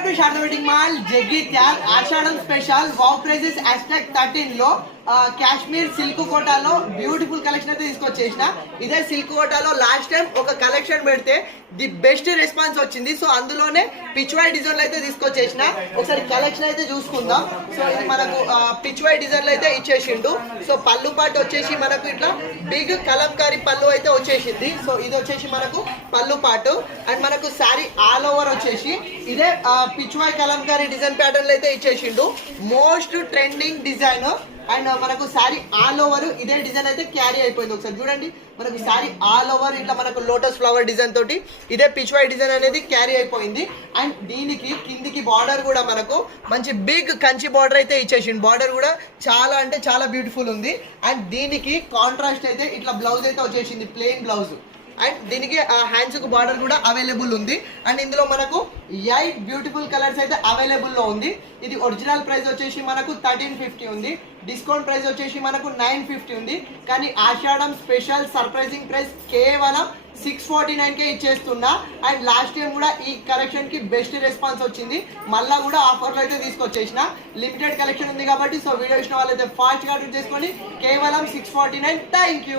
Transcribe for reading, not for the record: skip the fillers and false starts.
Welcome to Sharada wedding mall Jagtial. ఆషాఢం special wow prizes #13 లో Kashmir silk కోటాలో బ్యూటిఫుల్ కలెక్షన్ అయితే తీసుకొచ్చేసిన. ఇదే సిల్క్ కోటాలో లాస్ట్ టైం ఒక కలెక్షన్ పెడితే ది బెస్ట్ రెస్పాన్స్ వచ్చింది. సో అందులోనే పిచ్వాయ్ డిజైన్లు అయితే తీసుకొచ్చేసిన. ఒకసారి కలెక్షన్ అయితే చూసుకుందాం. సో ఇది మనకు పిచ్వాయ్ డిజైన్లు అయితే ఇచ్చేసిండు. సో పళ్ళు పాటు వచ్చేసి మనకు ఇట్లా బిగ్ కలంకారీ పళ్ళు అయితే వచ్చేసింది. సో ఇది వచ్చేసి మనకు పళ్ళు పాటు అండ్ మనకు శారీ ఆల్ ఓవర్ వచ్చేసి ఇదే పిచ్వాయ్ కలంకారీ డిజైన్ ప్యాటర్న్ అయితే ఇచ్చేసిండు. మోస్ట్ ట్రెండింగ్ డిజైన్ అండ్ మనకు శారీ ఆల్ ఓవర్ ఇదే డిజైన్ అయితే క్యారీ అయిపోయింది. ఒకసారి చూడండి, మనకు శారీ ఆల్ ఓవర్ ఇట్లా మనకు లోటస్ ఫ్లవర్ డిజైన్ తోటి ఇదే పిచ్వాయ్ డిజైన్ అనేది క్యారీ అయిపోయింది. అండ్ దీనికి కిందికి బార్డర్ కూడా మనకు మంచి బిగ్ కంచి బార్డర్ అయితే ఇచ్చేసింది. బార్డర్ కూడా చాలా అంటే చాలా బ్యూటిఫుల్ ఉంది. అండ్ దీనికి కాంట్రాస్ట్ అయితే ఇట్లా బ్లౌజ్ అయితే వచ్చేసింది, ప్లెయిన్ బ్లౌజ్. అండ్ దీనికి హ్యాండ్స్ కు బార్డర్ కూడా అవైలబుల్ ఉంది. అండ్ ఇందులో మనకు 8 బ్యూటిఫుల్ కలర్స్ అయితే అవైలబుల్ లో ఉంది. ఇది ఒరిజినల్ ప్రైస్ వచ్చేసి మనకు 1350 ఉంది. డిస్కౌంట్ ప్రైస్ వచ్చేసి మనకు 950 ఉంది. కానీ ఆషాఢం స్పెషల్ సర్ప్రైజింగ్ ప్రైస్ కేవలం 649కే ఇచ్చేస్తున్నా. అండ్ లాస్ట్ టైం కూడా ఈ కలెక్షన్ కి బెస్ట్ రెస్పాన్స్ వచ్చింది. మళ్ళా కూడా ఆఫర్లో అయితే తీసుకొచ్చేసిన. లిమిటెడ్ కలెక్షన్ ఉంది కాబట్టి సో వీడియో ఇచ్చిన వాళ్ళైతే ఫాస్ట్ గా చేసుకోండి. కేవలం 649. Thank you.